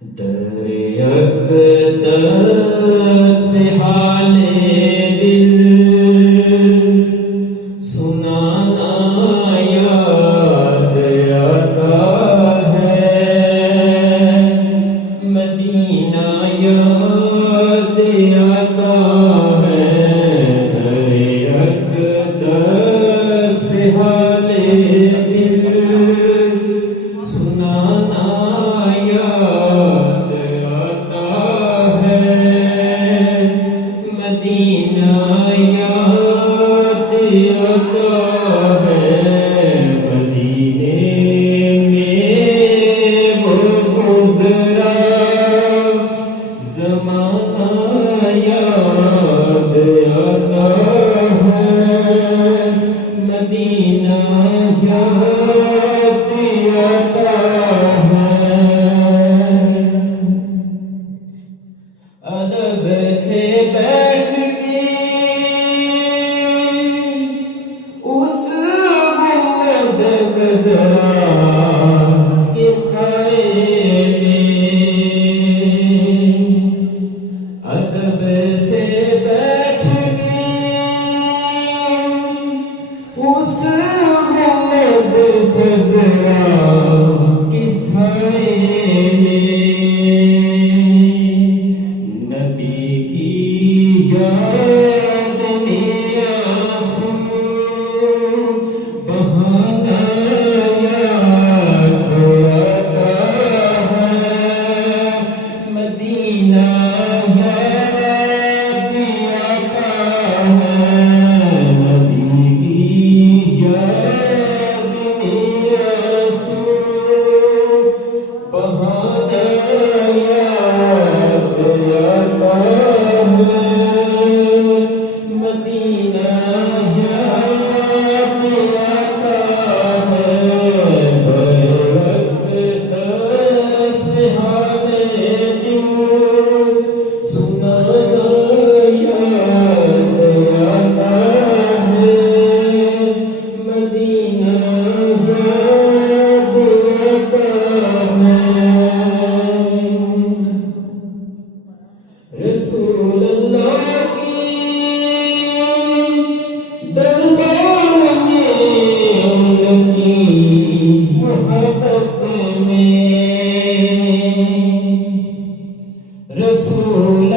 اقدس پہ حال دل سنانا یاد آتا ہے، مدینہ یاد آتا ہے، اقدس پہ حال دل سنانا یاد آتا ہے، مدینہ یاد آتا ہے، مدینے میں وہ گزرا زمانہ یاد آتا ہے، مدینہ یاد آتا ہے۔ ادب سے بیٹھ کے اس بلند خضرا کے سائے میں، ادب سے بیٹھ کے اس بلند خضرا کے سائے میں، نبی کی یاد میں آنسو بہانا یاد آتا ہے، مدینہ یاد آتا ہے، نبی کی یاد میں آنسو بہانا یاد آتا ہے، مدینہ یاد آتا ہے، اقدس پہ حال دل سنانا یاد آتا ہے، مدینہ یاد آتا ہے۔ رسول اللہ کی دربار میں ان کی محبت میں، رسول